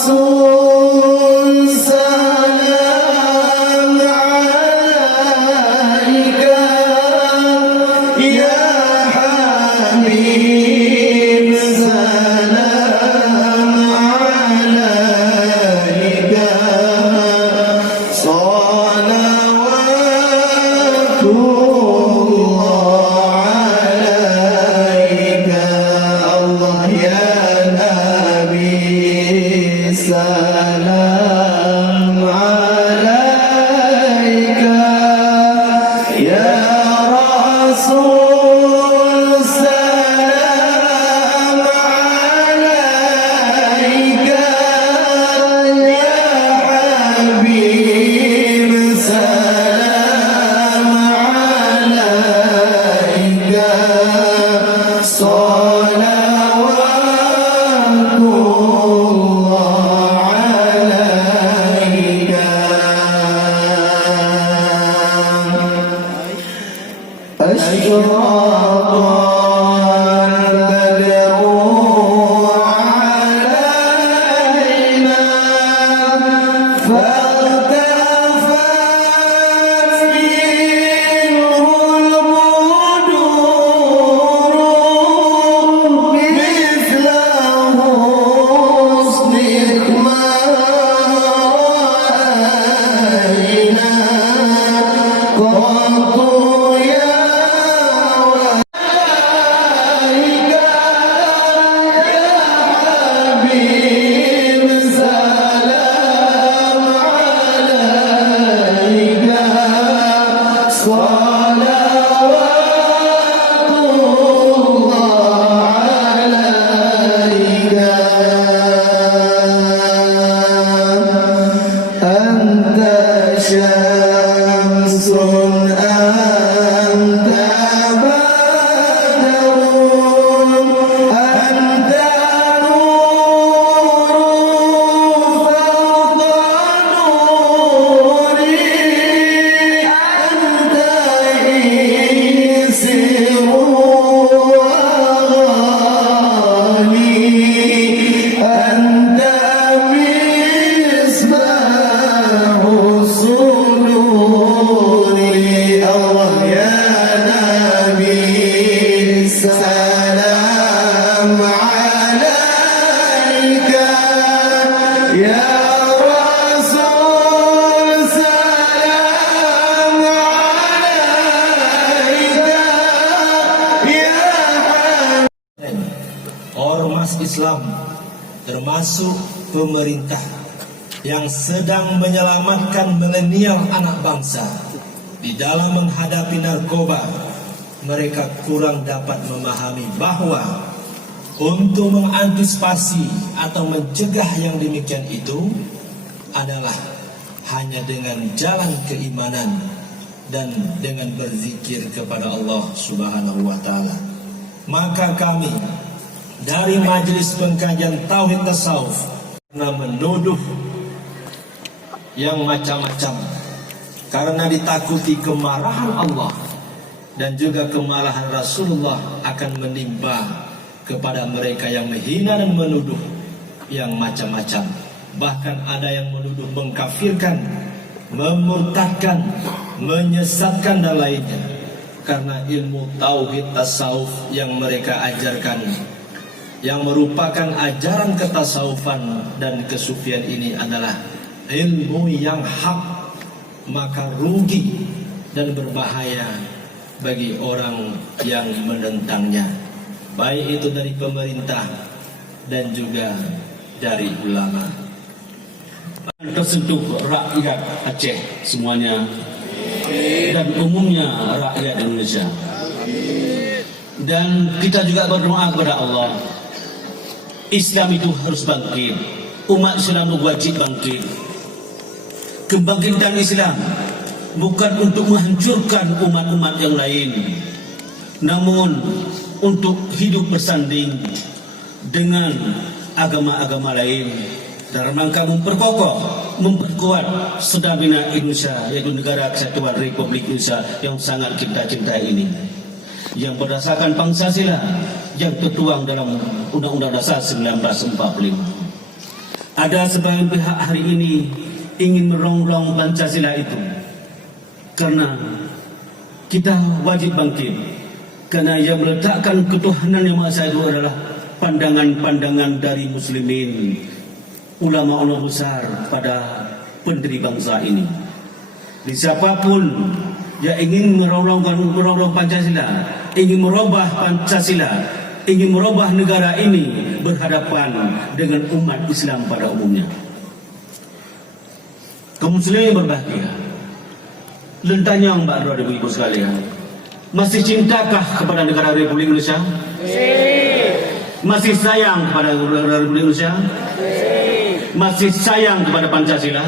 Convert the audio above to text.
Rasul salam alaika, ya Habib salam alaika, salawatullah alaika, Allah ya Nabi salam alaika, ya Rasul salam alaika, ya Habib salam alaika, salawatullah alaika. Asyraqal badru alaina, فارتفعت منه البدور مثل حسنك ما رأينا قط يا حبيب سلام عليك، صلوات الله عليك. أنت شمس أنت بدر أنت نور فوق نوري، أنت يسر وغالي، أنت مصباح السرور، الله يا نبي سلام عليك، يا رسول سلام عليك، يا Ormas Islam termasuk pemerintah yang sedang menyelamatkan milenial anak bangsa di dalam menghadapi narkoba. Mereka kurang dapat memahami bahwa untuk mengantisipasi atau mencegah yang demikian itu adalah hanya dengan jalan keimanan dan dengan berzikir kepada Allah Subhanahu wa taala. Maka kami dari Majelis Pengkajian Tauhid Tasawuf pernah menuduh yang macam-macam karena ditakuti kemarahan Allah dan juga kemarahan Rasulullah akan menimpa kepada mereka yang menghina dan menuduh yang macam-macam. Bahkan ada yang menuduh mengkafirkan, memurtadkan, menyesatkan dan lainnya. Karena ilmu tauhid tasawuf yang mereka ajarkan, yang merupakan ajaran ketasawufan dan kesufian ini adalah ilmu yang hak, maka rugi dan berbahaya bagi orang yang menentangnya, baik itu dari pemerintah dan juga dari ulama. Tersentuh rakyat Aceh semuanya dan umumnya rakyat Indonesia. Dan kita juga berdoa kepada Allah, Islam itu harus bangkit, umat Islam wajib bangkit. Kebangkitan Islam bukan untuk menghancurkan umat-umat yang lain, namun untuk hidup bersanding dengan agama-agama lain dalam rangka memperkokoh, memperkuat stamina Indonesia, yaitu negara kesatuan Republik Indonesia yang sangat kita cintai ini, yang berdasarkan Pancasila yang tertuang dalam Undang-Undang Dasar 1945. ada sebagian pihak hari ini ingin merongrong Pancasila itu, karena kita wajib bangkit, karena yang meletakkan ketuhanan yang Maha Esa itu adalah pandangan-pandangan dari muslimin, ulama-ulama besar pada pendiri bangsa ini. Di siapapun yang ingin merongrong Pancasila, ingin merubah Pancasila, ingin merubah negara ini, berhadapan dengan umat Islam pada umumnya. Kaum muslimin berbahagia. Lentanya Mbak Dora dan Ibu sekalian, masih cintakah kepada negara Republik Indonesia? Masih sayang kepada negara Republik Indonesia? Masih sayang kepada Pancasila?